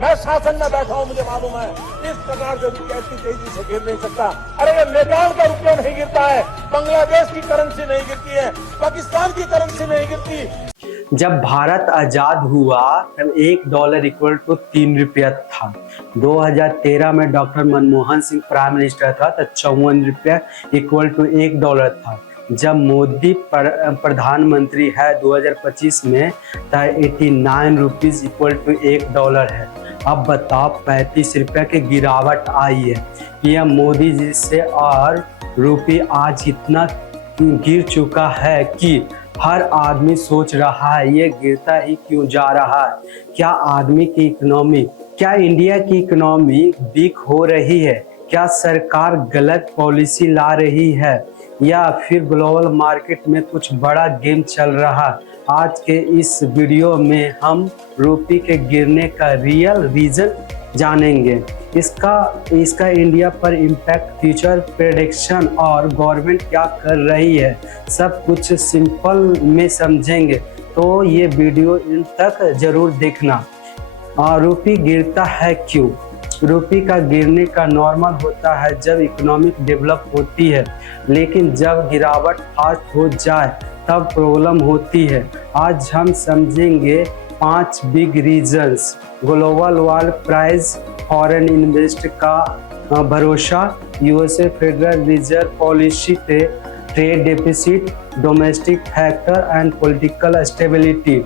मैं शासन में बैठा हूं, मुझे मालूम है इस प्रकार से कैसी तेजी से गिर नहीं सकता। अरे ये नेपाल का रुपया नहीं गिरता है, बांग्लादेश की करेंसी नहीं गिरती है, पाकिस्तान की करेंसी नहीं गिरती। जब भारत आजाद हुआ तब $1 इक्वल टू 3 रुपया था। 2013 में doctor Manmohan Singh prime minister था तो 54 रुपया इक्वल टू $1 था। जब मोदी प्रधानमंत्री है 2025 में तो 89 रुपीज इक्वल टू $1 है। अब बताओ 35 रुपये की गिरावट आई है। यह मोदी जी से और रुपये आज इतना गिर चुका है कि हर आदमी सोच रहा है ये गिरता ही क्यों जा रहा है। क्या आदमी की इकोनॉमी, क्या इंडिया की इकोनॉमी वीक हो रही है? क्या सरकार गलत पॉलिसी ला रही है या फिर ग्लोबल मार्केट में कुछ बड़ा गेम चल रहा है? आज के इस वीडियो में हम रुपये के गिरने का रियल रीजन जानेंगे। इसका इंडिया पर इम्पैक्ट, फ्यूचर प्रेडिक्शन और गवर्नमेंट क्या कर रही है, सब कुछ सिंपल में समझेंगे, तो ये वीडियो इन तक जरूर देखना। रुपये गिरता है क्यों? रुपये का गिरने का नॉर्मल होता है जब इकोनॉमिक डेवलप होती है, लेकिन जब गिरावट फास्ट हो जाए तब प्रॉब्लम होती है। आज हम समझेंगे 5 big reasons: global world price, foreign invest का भरोसा, यूएसए फेडरल रिजर्व पॉलिसी पे, trade deficit, domestic factor and political stability.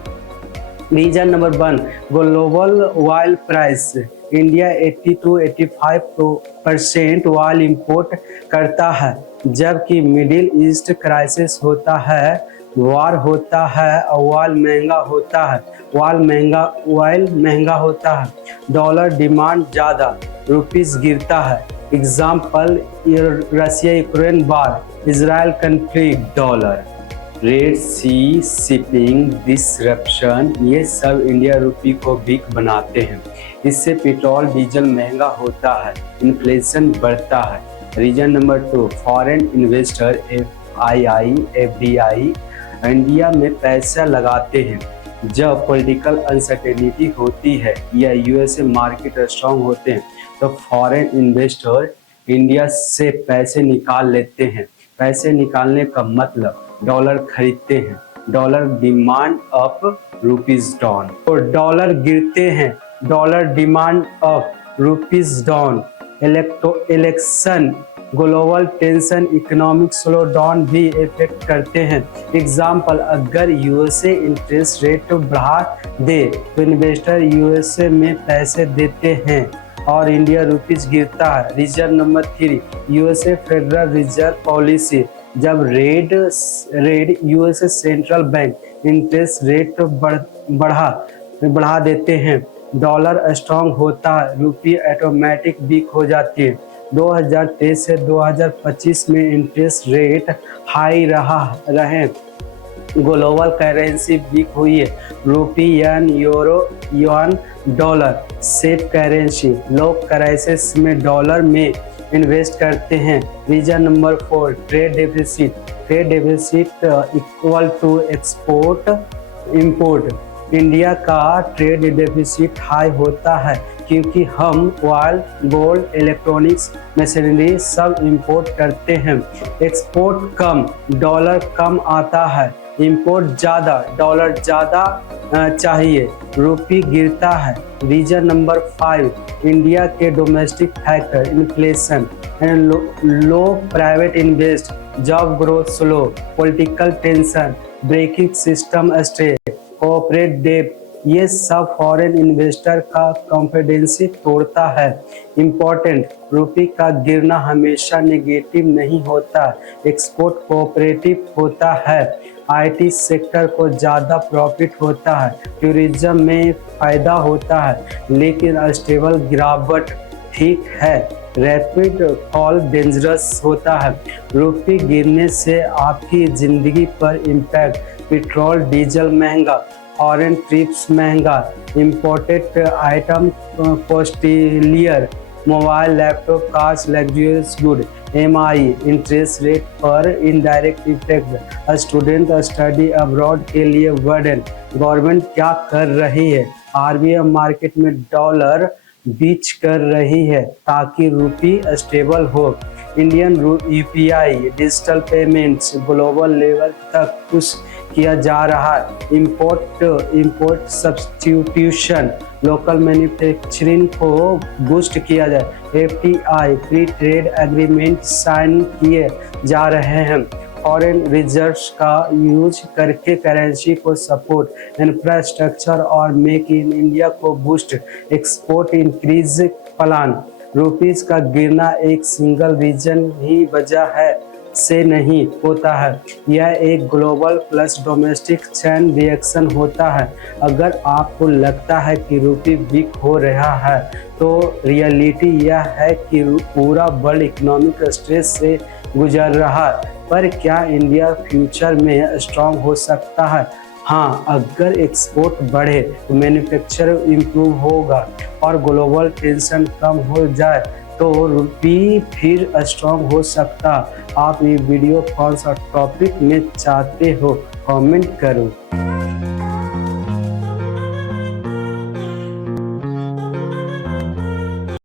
Reason number 1, global oil price. India 80 to 85% oil import करता है, जबकि मिडिल ईस्ट क्राइसिस होता है, वार होता है, ऑयल महंगा होता है। ऑयल महंगा होता है, डॉलर डिमांड ज़्यादा, रुपीस गिरता है। Example, Russia Ukraine war, Israel conflict, dollar. Red Sea shipping disruption, ये सब इंडिया रुपये को वीक बनाते हैं। इससे पेट्रोल डीजल महंगा होता है, इन्फ्लेशन बढ़ता है। Reason number 2, foreign investor FDI India में पैसा लगाते हैं। जब पॉलिटिकल अनसर्टेनिटी होती है या यूएसए मार्केट स्ट्रांग होते हैं तो फॉरेन इन्वेस्टर इंडिया से पैसे निकाल लेते हैं। पैसे निकालने का मतलब डॉलर खरीदते हैं। Dollar demand up, rupees down. तो डॉलर गिरते हैं, dollar demand up, rupees down. Election, global tension, economic slow down भी इफेक्ट करते हैं। एग्जाम्पल, अगर यूएसए इंटरेस्ट रेट बढ़ा दे तो इन्वेस्टर यूएसए में पैसे देते हैं और इंडिया रुपीज गिरता है। Reason number 3, USA federal reserve policy. जब Fed USA central bank interest rate बढ़ा देते हैं, डॉलर स्ट्रांग होता है, रुपये ऑटोमेटिक वीक हो जाती है। 2023 से 2025 में इंटरेस्ट रेट हाई रहे, ग्लोबल करेंसी वीक हुई है। रुपये, yen, euro, yuan, dollar safe currency. लोग क्राइसिस में डॉलर में इन्वेस्ट करते हैं। Reason number 4, trade deficit. Trade deficit equal to export import. India का ट्रेड डेफिसिट हाई होता है क्योंकि हम ऑयल, गोल्ड, इलेक्ट्रॉनिक्स, मशीनरी सब इंपोर्ट करते हैं। एक्सपोर्ट कम, डॉलर कम आता है। इंपोर्ट ज़्यादा, डॉलर ज़्यादा चाहिए, रुपये गिरता है। रीजन नंबर 5, इंडिया के domestic factor, inflation and low private invest, job growth slow, political tension, breaking system stay, corporate debt, ये सब फॉरेन इन्वेस्टर का कॉन्फिडेंस तोड़ता है। इम्पोर्टेंट, रुपये का गिरना हमेशा नेगेटिव नहीं होता, एक्सपोर्ट कोऑपरेटिव होता है। आईटी सेक्टर को ज़्यादा प्रॉफिट होता है, टूरिज्म में फ़ायदा होता है, लेकिन स्टेबल गिरावट ठीक है, रैपिड फॉल डेंजरस होता है। रुपये गिरने से आपकी ज़िंदगी पर इम्पैक्ट, पेट्रोल डीजल महंगा, फॉरेन ट्रिप्स महंगा, imported item costlier, mobile, laptop, cars, luxurious good, MI, interest rate पर indirect effect, student study abroad के लिए बर्डन। गवर्नमेंट क्या कर रही है? आरबीआई मार्केट में डॉलर बीच कर रही है ताकि रुपी स्टेबल हो। Indian UPI digital payments global level तक पुश किया जा रहा है। इंपोर्ट सब्स्टिट्यूशन लोकल मैन्युफैक्चरिंग को बूस्ट किया जाए। FTI free trade agreement sign किए जा रहे हैं। फॉरेन रिजर्व्स का यूज करके करेंसी को सपोर्ट, इंफ्रास्ट्रक्चर और मेक इन इंडिया को boost, export increase plan. Rupees का गिरना एक सिंगल रीजन ही वजह है से नहीं होता है, यह एक global plus domestic chain reaction होता है। अगर आपको लगता है कि रुपी वीक हो रहा है तो रियलिटी यह है कि पूरा वर्ल्ड इकोनॉमिक स्ट्रेस से गुजर रहा है। पर क्या इंडिया फ्यूचर में स्ट्रांग हो सकता है? हाँ, अगर एक्सपोर्ट बढ़े तो मैन्युफैक्चरिंग इम्प्रूव होगा और ग्लोबल टेंशन कम हो जाए तो रुपी फिर स्ट्रांग हो सकता। आप ये वीडियो कौन सा टॉपिक में चाहते हो कमेंट करो।